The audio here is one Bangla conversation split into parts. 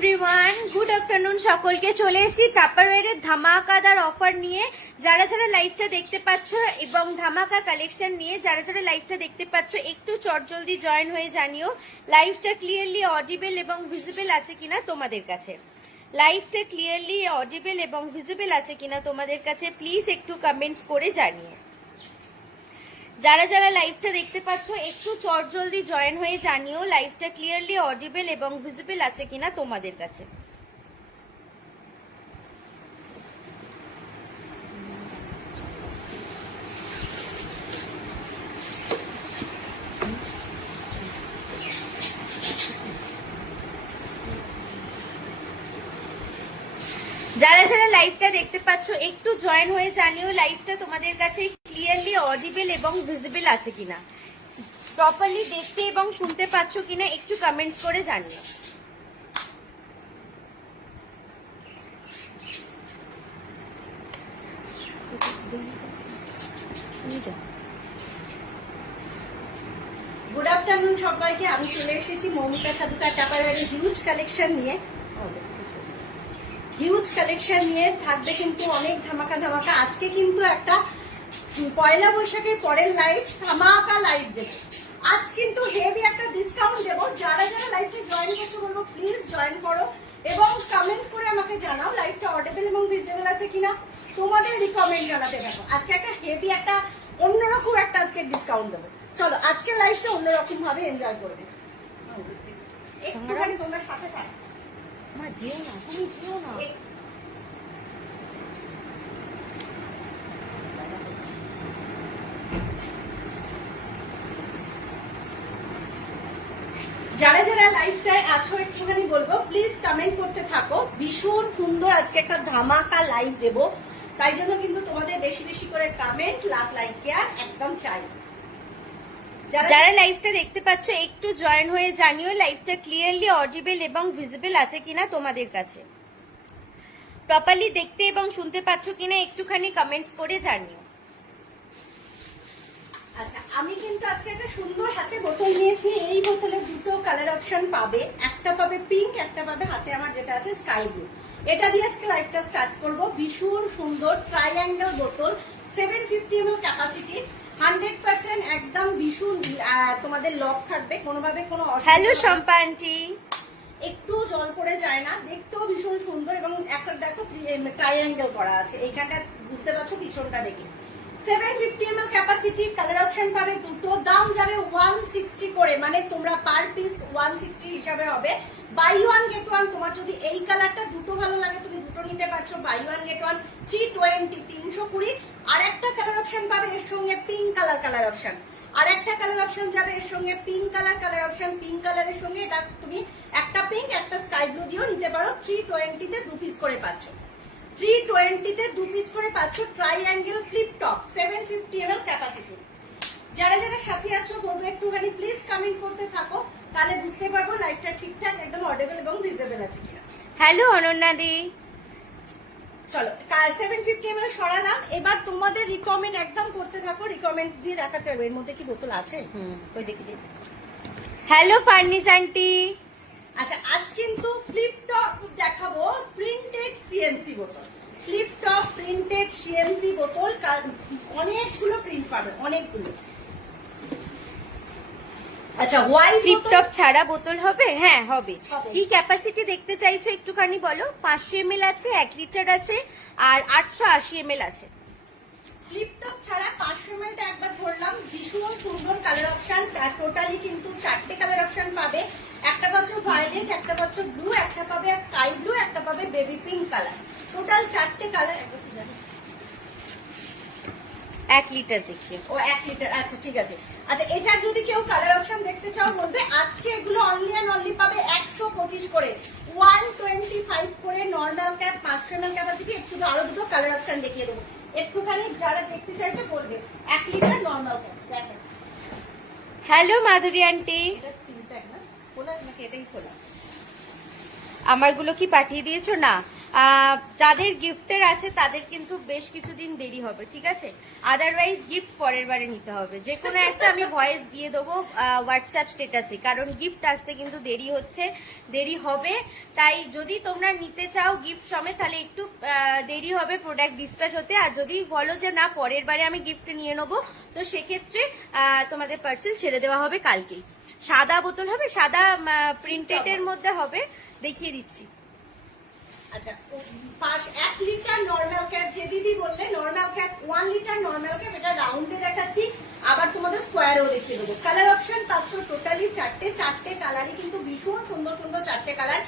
এভরিওয়ান, গুড আফটারনুন সকলকে। চলে এসেছি টাপারওয়্যারের ধামাকাদার অফার নিয়ে। যারা যারা লাইভটা দেখতে পাচ্ছ এবং ধামাকা কালেকশন নিয়ে যারা যারা লাইভটা দেখতে পাচ্ছ একটু চটজলদি জয়েন হয়ে জানিও লাইভটা ক্লিয়ারলি অডিবল এবং ভিজিবল আছে কিনা তোমাদের কাছে। লাইভটা ক্লিয়ারলি অডিবল এবং ভিজিবল আছে কিনা তোমাদের কাছে প্লিজ একটু কমেন্টস করে জানিও। যারা যারা লাইভটা দেখতে পাচ্ছ একটু চটজলদি জয়েন হয়ে জানিও লাইভটা ক্লিয়ারলি অডিবল এবং ভিজিবল আছে কিনা তোমাদের কাছে। যারা যারা লাইভটা দেখতে পাচ্ছ একটু জয়েন হয়ে জানিও লাইভটা তোমাদের কাছে ক্লিয়ারলি অডিবল এবং ভিজিবল আছে কিনা, প্রপারলি দেখতে এবং শুনতে পাচ্ছ কিনা একটু কমেন্টস করে জানিও। গুড আফটারনুন সবাইকে। আমি চলে এসেছি মৌমিতা সাধুকার টাপারওয়্যারের হিউজ কালেকশন নিয়ে। থাকবে কিন্তু অনেক ধামাকা ধামাকা। আজকে কিন্তু একটা পয়লা বৈশাখের পরের লাইভ, ধামাকা লাইভ দেবো। আজ কিন্তু হেভি একটা ডিসকাউন্ট দেবো। যারা যারা লাইভে জয়েন করছো বলবো প্লিজ জয়েন করো এবং কমেন্ট করে আমাকে জানাও লাইভটা অডিবল এবং ভিজিবল আছে কিনা। তোমাদের রিকমেন্ড জানাতে থাকো। আজকে একটা হেভি একটা অন্যরকম একটা আজকে ডিসকাউন্ট দেবো। চলো আজকে লাইভটা অন্যরকম ভাবে এনজয় করবে। একটুখানি তোমরা সাথে থাকো। আমার যেও না, তুমি যেও না। যারা যারা লাইভটায় আছো একটুখানি বলবো প্লিজ কমেন্ট করতে থাকো। ভীষণ সুন্দর আজকে একটা ধামাকা লাইভ দেবো, তাই জন্য কিন্তু তোমাদের বেশি বেশি করে কমেন্ট, লাইক, কেয়ার একদম চাই। যারা লাইভটা দেখতে পাচ্ছ একটু জয়েন হয়ে জানিও লাইভটা ক্লিয়ারলি অডিবল এবং ভিজিবল আছে কিনা তোমাদের কাছে, প্রপারলি দেখতে এবং শুনতে পাচ্ছ কিনা একটুখানি কমেন্টস করে জানিও। আচ্ছা, আমি কিন্তু আজকে একটা সুন্দর হাতে বোতল নিয়েছি। এই বোতলে দুটো কালার অপশন পাবে, একটা পাবে পিঙ্ক, একটা পাবে হাতে আমার যেটা আছে স্কাই ব্লু। এটা দিয়ে আজকে লাইভটা স্টার্ট করব। ভীষণ সুন্দর ট্রাইঅ্যাঙ্গেল বোতল, 750 ml ক্যাপাসিটি, 100% একদম ভীষণ তোমাদের লক থাকবে, কোনোভাবে কোনো হ্যালো শম্পা আন্টি। একটু জল পড়ে যায় না, দেখতেও ভীষণ সুন্দর এবং একটা দেখো ট্রাইঅ্যাঙ্গেল করা আছে এইখানটা, বুঝতে পারছো পিছনটা দেখে। 750 ml ক্যাপাসিটি, কালার অপশন পাবে দুটো, দাম যাবে 160 করে, মানে তোমরা পার পিস 160 হিসাবে হবে। Buy one get one. তোমার যদি এই কালারটা দুটো ভালো লাগে তুমি দুটো নিতে পারছো, বাই ওয়ান গেট ওয়ান 320, 320। আর একটা কালার অপশন পাবে এর সঙ্গে পিঙ্ক কালার অপশন, আর একটা কালার অপশন যাবে এর সঙ্গে পিঙ্ক কালার অপশন। পিঙ্ক কালারের সঙ্গে এটা তুমি একটা পিঙ্ক একটা স্কাই ব্লু দিয়েও নিতে পারো। 320-তে 2 পিস করে পাচ্ছ, 320-তে 2 পিস করে পাচ্ছ। Triangle flip top, 750 ml capacity. যারা যারা সাথে আছো বলবো একটুখানি প্লিজ কমেন্ট করতে থাকো, তাহলে বুঝতে পারবো লাইভটা ঠিকঠাক একদম অডিবল এবং ভিজিবল আছে কিনা। হ্যালো অনন্যা দি। চলো 750 ml সরালাম। এবার তোমাদের রিকমেন্ড একদম করতে থাকো, রিকমেন্ড দিয়ে দেখাতে হবে এর মধ্যে কি বোতল আছে। ওই দেখি। Hello furnished aunty. আচ্ছা, আজ কিন্তু ফ্লিপ টপ দেখাবো, প্রিন্টেড সিএনসি বোতল। ফ্লিপ টপ প্রিন্টেড সিএনসি বোতল, অনেকগুলো প্রিন্ট পাবে, অনেকগুলো। আচ্ছা, হোয়াইট ফ্লিপ টপ ছাড়া বোতল হবে? হ্যাঁ হবে। হবে। কি ক্যাপাসিটি দেখতে চাইছো একটুখানি বলো? 500 ml আছে, 1 লিটার আছে আর 880 ml আছে। ফ্লিপ টপ ছাড়া 500 ml একবার ধরলাম। ভীষণ সুন্দর কালার অপশন, টোটালি কিন্তু 4টে কালার অপশন পাবে। একটা পাচ্ছ ভায়োলেট, একটা পাচ্ছ ব্লু, একটা পাবে স্কাই ব্লু, একটা পাবে বেবি পিঙ্ক কালার। টোটাল 4টে কালার। 1 লিটার দেখিয়ে। ও 1 লিটার, আচ্ছা ঠিক আছে। আচ্ছা, এটা যদি কেউ কালার অপশন দেখতে চাও বলবে। আজকে এগুলো অনলি অ্যান্ড অনলি পাবে 125 করে, 125 করে নর্মাল ক্যাপ, 500 ml ক্যাপাসিটি। একটু আরো দুটো কালার অপশন দেখিয়ে দেবো, একটুখানি যারা দেখতে চাইছো বলবে। 1 লিটার নর্মাল ক্যাপ দেখাচ্ছি। হ্যালো মাধুরী আন্টি। এটা সিলপ্যাক না, খোলা নাকি এটাই খোলা? আমারগুলো কি পাঠিয়ে দিয়েছো? না, যাদের গিফটের আছে তাদের কিন্তু বেশ কিছুদিন দেরি হবে, ঠিক আছে? আদারওয়াইজ গিফট পরের বারে নিতে হবে। যে কোনো একটা আমি ভয়েস দিয়ে দেবো হোয়াটসঅ্যাপ স্ট্যাটাসে, কারণ গিফট আসতে কিন্তু দেরি হবে। তাই যদি তোমরা নিতে চাও গিফট সমেত তাহলে একটু দেরি হবে প্রোডাক্ট ডিসপ্যাচ হতে। আর যদি বলো যে না পরের বারে আমি গিফট নিয়ে নেবো, তো সেক্ষেত্রে তোমাদের পার্সেল ছেড়ে দেওয়া হবে কালকেই। সাদা বোতল হবে, সাদা প্রিন্টেড মধ্যে হবে, দেখিয়ে দিচ্ছি। আচ্ছা 1 লিটার নরমাল ক্যাপ, যে দিদি বললে normal cap 1 litre normal cap, এটা রাউন্ডে দেখাচ্ছি, আবার তোমাদের স্কোয়ারেও দেখিয়ে দেবো। কালার অপশন পাচ্ছ টোটালি চারটে কালারই কিন্তু ভীষণ সুন্দর সুন্দর চারটে কালার।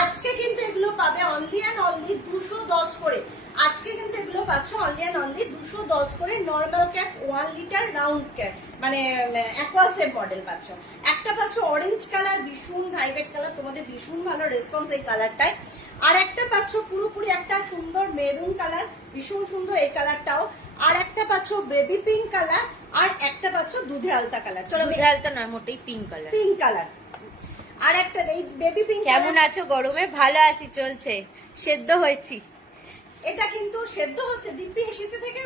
আজকে কিন্তু এগুলো পাবে অনলি অ্যান্ড অনলি 210 করে। আজকে কিন্তু এগুলো পাচ্ছ অনলি অ্যান্ড অনলি 210 করে। Normal cap 1 litre round cap, মানে অ্যাকোয়াসেভ মডেল পাচ্ছ। একটা পাচ্ছ অরেঞ্জ কালার, ভীষণ ভাইব্রেট কালার, তোমাদের ভীষণ ভালো রেসপন্স এই কালারটায়। আর একটা পাচ্ছ পুরোপুরি একটা সুন্দর মেরুন কালার, ভীষণ সুন্দর এই কালারটাও। আর একটা পাচ্ছ বেবি পিঙ্ক কালার, আর একটা পাচ্ছ দুধে আলতা কালার। চলো দুধে আলতা নয়, মোটেই পিঙ্ক কালার। Pink colour. আর একটা এই বেবি পিঙ্ক। কেমন আছো গরমে? ভালো আছি, চলছে, সেদ্ধ হয়েছি। এটা কিন্তু সেদ্ধ হচ্ছে দিব্যি, এসিতে থেকে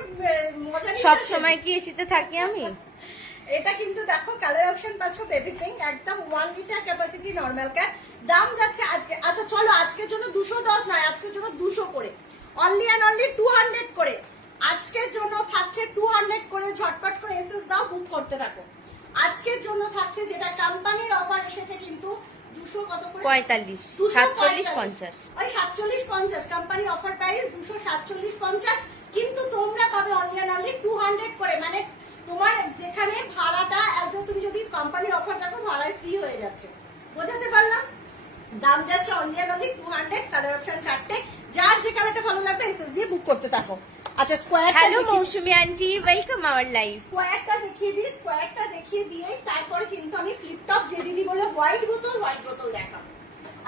মজা নিয়ে সব সময় কি এসিতে থাকি আমি? এটা কিন্তু দেখো কালার অপশন পাচ্ছ বেবি পিঙ্ক, একদম 1 লিটার ক্যাপাসিটি নরমাল ক্যাপ। দাম যাচ্ছে আজকে, আচ্ছা চলো আজকের জন্য 210 নয়, আজকের জন্য 200 করে, অনলি অ্যান্ড অনলি 200 করে। আজকের জন্য থাকছে 200 করে, ঝটপট করে এসএস দাও, বুক করতে থাকো। আজকের জন্য থাকছে, যেটা কোম্পানির অফার এসেছে কিন্তু 200 কত করে? 45, 47, 50। ওই 47, 50 কোম্পানি অফার প্রাইস 247, 50, কিন্তু তোমরা পাবে অনলি অ্যান্ড অনলি 200 করে। মানে তোমার যেখানে ভাড়াটা অ্যাজ এ তুমি যদি কোম্পানির অফার দেখো ভাড়ায় ফ্রি হয়ে যাচ্ছে। বোঝাতে পারলাম? দাম যাচ্ছে only and only 200, colour option চারটে, যার যে কালারটা ভালো লাগবে এসএস দিয়ে বুক করতে থাকো। আচ্ছা square, hello Mousumi aunty, welcome our live. স্কোয়ারটা দেখিয়ে দিই, স্কোয়ারটা দেখিয়ে দিয়ে তারপরে কিন্তু আমি ফ্লিপ টপ, যে দিদি বললো হোয়াইট বোতল দেখাবো।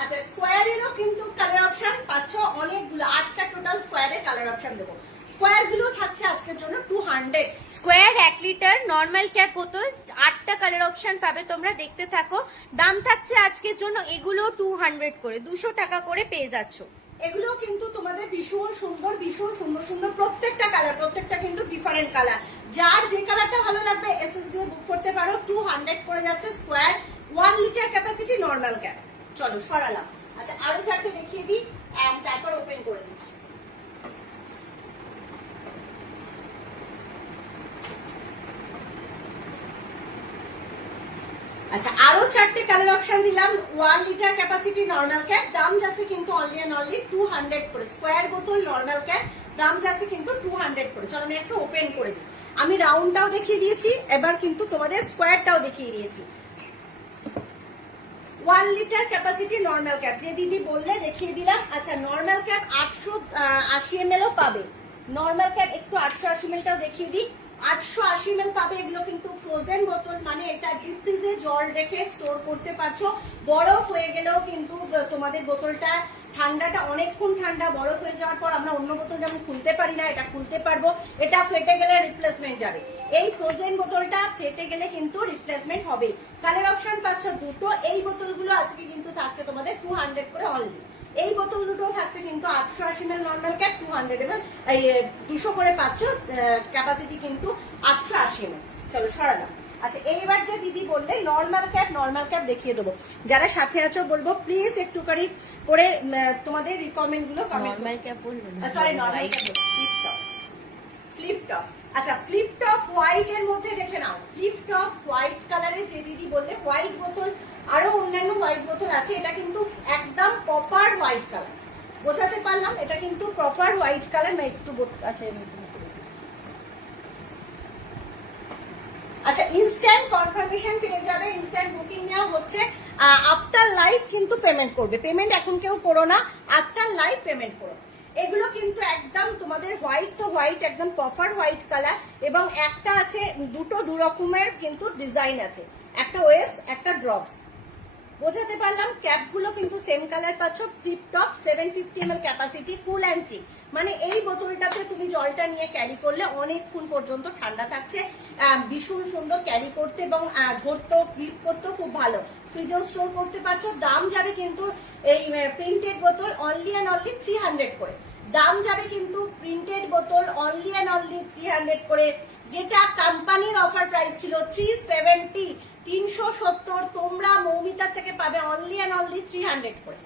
আচ্ছা স্কোয়ারেরও কিন্তু কালার অপশন পাচ্ছ অনেকগুলো, 8টা টোটাল স্কোয়ারের কালার অপশন দেবো। স্কোয়ার গুলো থাকছে আজকের জন্য 200। স্কোয়ার 1 লিটার নরমাল ক্যাপ বোতল, 8টা কালার অপশন পাবে, তোমরা দেখতে থাকো। দাম থাকছে আজকের জন্য এগুলো 200 করে, 200 টাকা করে পেয়ে যাচ্ছ। এগুলো কিন্তু তোমাদের ভীষণ সুন্দর সুন্দর প্রত্যেকটা কালার, প্রত্যেকটা কিন্তু ডিফারেন্ট কালার। যার যে কালারটা ভালো লাগবে এসএস দিয়ে বুক করতে পারো। 200 করে যাচ্ছে square, 1 litre capacity normal cap. চলো সরালাম। আচ্ছা আরো চারটে দেখিয়ে দিই, তারপর ওপেন করে দিচ্ছি। আচ্ছা আরো চারটে কালার অপশন দিলাম, 1 লিটার ক্যাপাসিটি নরমাল ক্যাপ, দাম যাচ্ছে কিন্তু অনলি এন্ড অনলি 200 করে। স্কোয়ার বোতল নরমাল ক্যাপ, দাম যাচ্ছে কিন্তু 200 করে। চলো আমি একটা ওপেন করে দিই। আমি রাউন্ডটাও দেখিয়ে দিয়েছি, এবার কিন্তু তোমাদের স্কোয়ারটাও দেখিয়ে দিয়েছি। 1 লিটার ক্যাপাসিটি নরমাল ক্যাপ, যে দিদি বললে দেখিয়ে দিলাম। আচ্ছা নরমাল ক্যাপ 880 ml ও পাবে, নরমাল ক্যাপ একটু 880 ml দেখিয়ে দিই। 880 ml পাবে। এগুলো কিন্তু ফ্রোজেন বোতল, মানে এটা ডিপ ফ্রিজে জল রেখে স্টোর করতে পারছো। বরফ হয়ে গেলেও কিন্তু তোমাদের বোতলটা ঠান্ডাটা অনেকক্ষণ ঠান্ডা, বরফ হয়ে যাওয়ার পর আমরা অন্য বোতল যেমন খুলতে পারি না, এটা খুলতে পারবো। এটা ফেটে গেলে রিপ্লেসমেন্ট যাবে, এই ফ্রোজেন বোতলটা ফেটে গেলে কিন্তু রিপ্লেসমেন্ট হবে। কালার অপশন পাচ্ছ দুটো। এই বোতলগুলো আজকে কিন্তু থাকছে তোমাদের 200 করে অনলি। এই বোতল দুটো থাকছে কিন্তু 880 ml নরমাল ক্যাপ, 200 ml 200 করে পাচ্ছ, ক্যাপাসিটি কিন্তু 880 ml। চলো সরালাম। আচ্ছা এইবার যে দিদি বললে নরমাল ক্যাপ দেখিয়ে দেবো। যারা সাথে আছো বলবো প্লিজ একটুখানি করে তোমাদের রিকমেন্ড গুলো কমেন্ট। নরমাল ক্যাপ বলবো না, sorry normal cap, flip top. আচ্ছা ফ্লিপ টপ হোয়াইট এর মধ্যে দেখে নাও, ফ্লিপ টপ হোয়াইট কালারে, যে দিদি বললে হোয়াইট বোতল, আরো অন্যান্য হোয়াইট বোতল আছে। এটা কিন্তু একদম প্রপার হোয়াইট কালার, বোঝাতে পারলাম? এটা কিন্তু প্রপার হোয়াইট কালার না, একটু আছে। আচ্ছা ইনস্ট্যান্ট কনফার্মেশন পেয়ে যাবে, ইনস্ট্যান্ট বুকিং নেওয়া হচ্ছে। আফটার লাইভ কিন্তু পেমেন্ট করবে, পেমেন্ট এখন কেউ করো না, আফটার লাইভ পেমেন্ট করো। এগুলো কিন্তু একদম তোমাদের হোয়াইট, তো হোয়াইট একদম প্রপার হোয়াইট কালার, এবং একটা আছে দু রকমের কিন্তু ডিজাইন আছে, একটা ওয়েভস একটা ড্রপস। বোঝাতে পারলাম? ক্যাপগুলো কিন্তু সেম কালার পাচ্ছ। Flip top 750 ml capacity, cool and chill, মানে এই বোতলটাতে তুমি জলটা নিয়ে ক্যারি করলে অনেকক্ষণ পর্যন্ত ঠান্ডা থাকছে, ভীষণ সুন্দর ক্যারি করতে এবং ধরতেও ফ্লিপ করতেও খুব ভালো। ফ্রিজেও স্টোর করতে পারছো। দাম যাবে কিন্তু এই প্রিন্টেড বোতল অনলি অ্যান্ড অনলি 300 করে। দাম যাবে কিন্তু প্রিন্টেড বোতল অনলি অ্যান্ড অনলি 300 করে, যেটা কোম্পানির অফার প্রাইস ছিল 370, 370। তোমরা মৌমিতা থেকে পাবে অনলি অ্যান্ড অনলি 300 করে।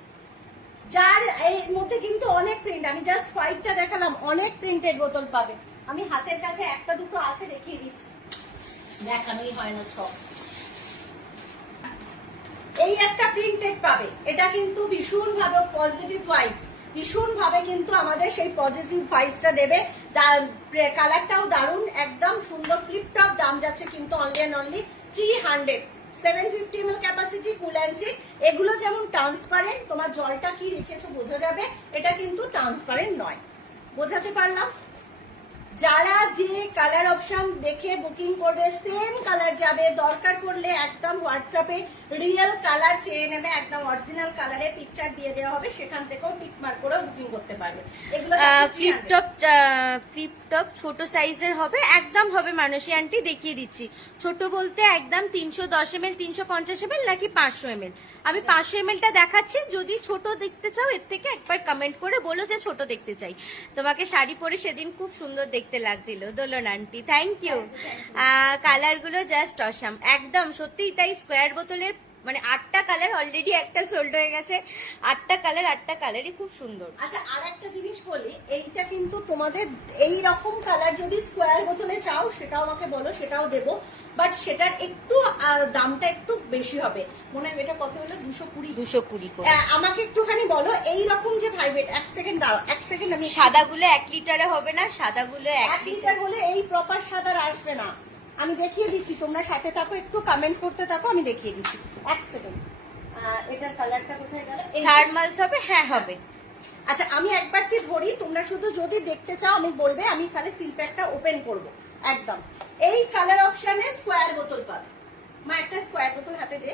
যার এর মধ্যে কিন্তু অনেক প্রিন্ট, আমি জাস্ট হোয়াইটটা দেখালাম, অনেক প্রিন্টেড বোতল পাবে। আমি হাতের কাছে একটা দুটো আছে দেখিয়ে দিচ্ছি, দেখানোই হয় না সব। এই একটা প্রিন্টেড পাবে, এটা কিন্তু ভীষণ ভাবে পজিটিভ ভাইবস, ভীষণ ভাবে কিন্তু আমাদের সেই পজিটিভ ভাইবসটা দেবে। কালারটাও দারুণ, একদম সুন্দর ফ্লিপ টপ। দাম যাচ্ছে কিন্তু only and only 300। 750 ml capacity, cool and chill. এগুলো যেমন ট্রান্সপারেন্ট, তোমার জলটা কি রেখেছো বোঝা যাবে, এটা কিন্তু ট্রান্সপারেন্ট নয়। বোঝাতে পারলাম? যারা যে কালার অপশন দেখে বুকিং করবে সেম কালার যাবে, দরকার পড়লে একদম হোয়াটসঅ্যাপে রিয়েল কালার চেয়ে নেবে, একদম অরিজিনাল কালারের পিকচার দিয়ে দেওয়া হবে, সেখান থেকেও টিক মার্ক করেও বুকিং করতে পারবে। এগুলো ফ্লিপটপ ছোট সাইজের হবে, একদম হবে মানসী আন্টি, দেখিয়ে দিচ্ছি। ছোট বলতে একদম 310 ml, 350 ml নাকি 500 ml? আমি 500 ml টা দেখাচ্ছি, যদি ছোট দেখতে চাও এর থেকে একবার কমেন্ট করে বলো যে ছোট দেখতে চাই। তোমাকে শাড়ি পরে সেদিন খুব সুন্দর দেখতে লাগছিল দোলন আন্টি, থ্যাংক ইউ। কালার গুলো জাস্ট অসাম, একদম সত্যিই তাই। স্কোয়ার বোতলের মানে 8টা কালার, অলরেডি একটা সোল্ড হয়ে গেছে। 8টা কালারই খুব সুন্দর। আচ্ছা, আর একটা জিনিস বলি, এইটা কিন্তু তোমাদের এই রকম কালার যদি স্কোয়ার বোতলে চাও সেটাও আমাকে বলো, সেটাও দেবো, বাট সেটার একটু দামটা একটু বেশি হবে। মনে হয় এটা কত হলো? 220 আমাকে একটুখানি বলো এই রকম যে ভাইব্রেট, 1 সেকেন্ড দাঁড়াও, 1 সেকেন্ড। আমি সাদাগুলো 1 লিটারে হবে না, সাদাগুলো 1 লিটার হলে এই প্রপার সাদার আসবে না। আমি দেখিয়ে দিচ্ছি, তোমরা সাথে থাকো, একটু কমেন্ট করতে থাকো, আমি দেখিয়ে দিচ্ছি। 1 সেকেন্ড। এটার কালারটা কোথায় গেল? থার্মালস হবে? হ্যাঁ হবে। আচ্ছা, আমি একবারটি ধরি, তোমরা শুধু যদি দেখতে চাও আমি বলবে, আমি তাহলে সিল প্যাকটা ওপেন করব। একদম এই কালার অপশনে স্কোয়ার বোতল পাবে। মা একটা স্কোয়ার বোতল হাতে দে।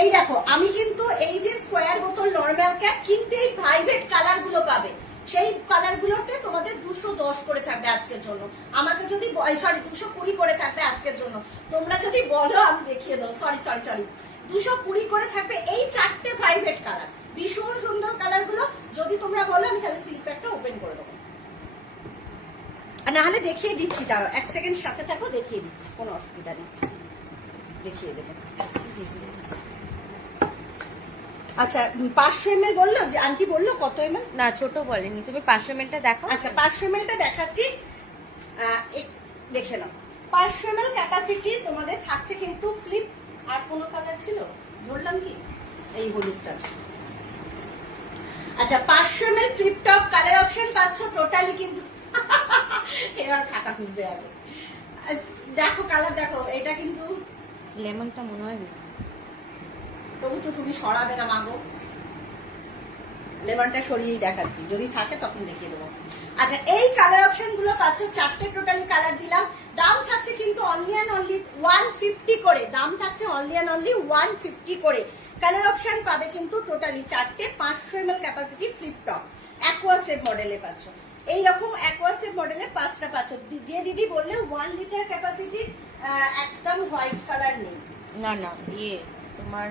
এই দেখো, আমি কিন্তু এই যে স্কোয়ার বোতল নরমাল ক্যাপ, কিন্তু এই প্রাইভেট কালার গুলো পাবে। সেই কালার গুলোতে তোমাদের 210 করে থাকবে আজকের জন্য। আমাকে যদি সরি 220 করে থাকবে আজকের জন্য। তোমরা যদি বলো আমি দেখিয়ে দেবো। সরি 220 করে থাকবে এই 4টে প্রাইভেট কালার, ভীষণ সুন্দর কালার গুলো। যদি তোমরা বলো আমি তাহলে সিল প্যাকটা ওপেন করে দেবো, আর না হলে দেখিয়ে দিচ্ছি। দাঁড়াও 1 সেকেন্ড সাথে থাকো, দেখিয়ে দিচ্ছি, কোনো অসুবিধা নেই, দেখিয়ে দেবো। আচ্ছা, 500 ml বললো যে আন্টি, বললো কত ml? না ছোট বলেনি, তুমি 500 ml টা দেখো। আচ্ছা, 500 ml টা দেখাচ্ছি, দেখে নাও। 500 ml ক্যাপাসিটি তোমাদের থাকছে কিন্তু ফ্লিপ। আর কোনো কালার ছিল ধরলাম কি? এই হলুদটা। আচ্ছা, 500 ml flip top colour option পাচ্ছ টোটালি কিন্তু। এবার খাতা খুঁজতে আছে, দেখো কালার দেখো, এটা কিন্তু লেমনটা মনে হয় তবু তো তুমি সরাবে না মাগো। লেমনটা সরিয়েই দেখাচ্ছি, যদি থাকে তখন দেখিয়ে দেবো। আচ্ছা, এই কালার অপশন গুলো পাচ্ছ, 4টে টোটালি কালার দিলাম। দাম থাকছে কিন্তু অনলি অ্যান্ড অনলি 150 করে। দাম থাকছে অনলি অ্যান্ড অনলি 150 করে। কালার অপশন পাবে কিন্তু টোটালি 4টে। 500 ml capacity flip top Aquasave মডেলে পাচ্ছ। এইরকম অ্যাকোয়াসেভ মডেলে 5টা পাচ্ছ। যে দিদি বললেন 1 লিটার ক্যাপাসিটি, একদম হোয়াইট কালার নেই। না ইয়ে তোমার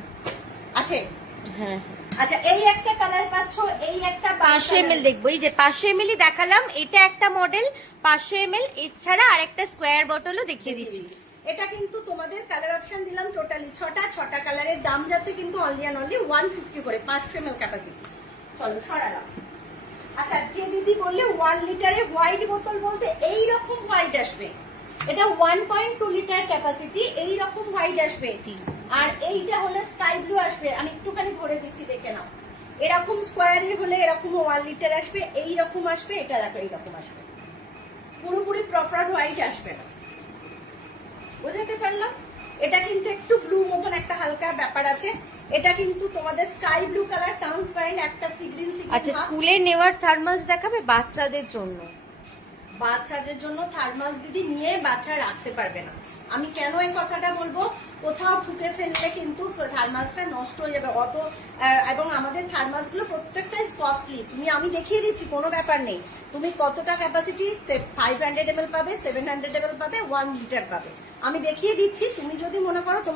আছে। হ্যাঁ, আচ্ছা, এই একটা কালার পাচ্ছ, এই একটা 500 ml দেখবো। এই যে 500 ml দেখালাম, এটা একটা মডেল 500 ml। এছাড়া আরেকটা স্কোয়ার বোতলও দেখিয়ে দিচ্ছি। এটা কিন্তু তোমাদের কালার অপশন দিলাম টোটালি 6টা কালারের। দাম যাচ্ছে কিন্তু অনলি অ্যান্ড অনলি 150 করে। 500 ml ক্যাপাসিটি। চলো সরালাম। আচ্ছা, যে দিদি বললে 1 লিটারে হোয়াইট বোতল বলতে এইরকম হোয়াইট আসবে। এটা 1.2 লিটার ক্যাপাসিটি, এইরকম হোয়াইট আসবে। আর এইটা হলে স্কাই ব্লু আসবে। আমি একটুখানি ধরে দিচ্ছি, দেখে নাও। এরকম স্কোয়ারের হলে এরকম 1 লিটার আসবে, এইরকম আসবে। এটা দেখো এইরকম আসবে, পুরোপুরি প্রপার হোয়াইট আসবে না। বুঝতে পারলাম? এটা কিন্তু একটু ব্লু মতন একটা হালকা ব্যাপার আছে। এটা কিন্তু তোমাদের স্কাই ব্লু কালার, ট্রান্সপারেন্ট একটা সি গ্রিন। আচ্ছা, স্কুলে নেওয়ার থার্মালস দেখাবে বাচ্চাদের জন্য। বাচ্চাদের জন্য থার্মাস দিদি নিয়ে বাচ্চা রাখতে পারবে না। আমি কেন এই কথাটা বলবো, কোথাও ঠুকে ফেললে কিন্তু থার্মাসটা নষ্ট হয়ে যাবে অত। এবং আমাদের থার্মাস গুলো প্রত্যেকটাই কস্টলি। আমি দেখিয়ে দিচ্ছি, কোনো ব্যাপার নেই। তুমি কতটা ক্যাপাসিটি, 500 ml পাবে, 700 ml পাবে, 1 লিটার পাবে। আমি দেখিয়ে দিচ্ছি। তুমি যদি মনে করো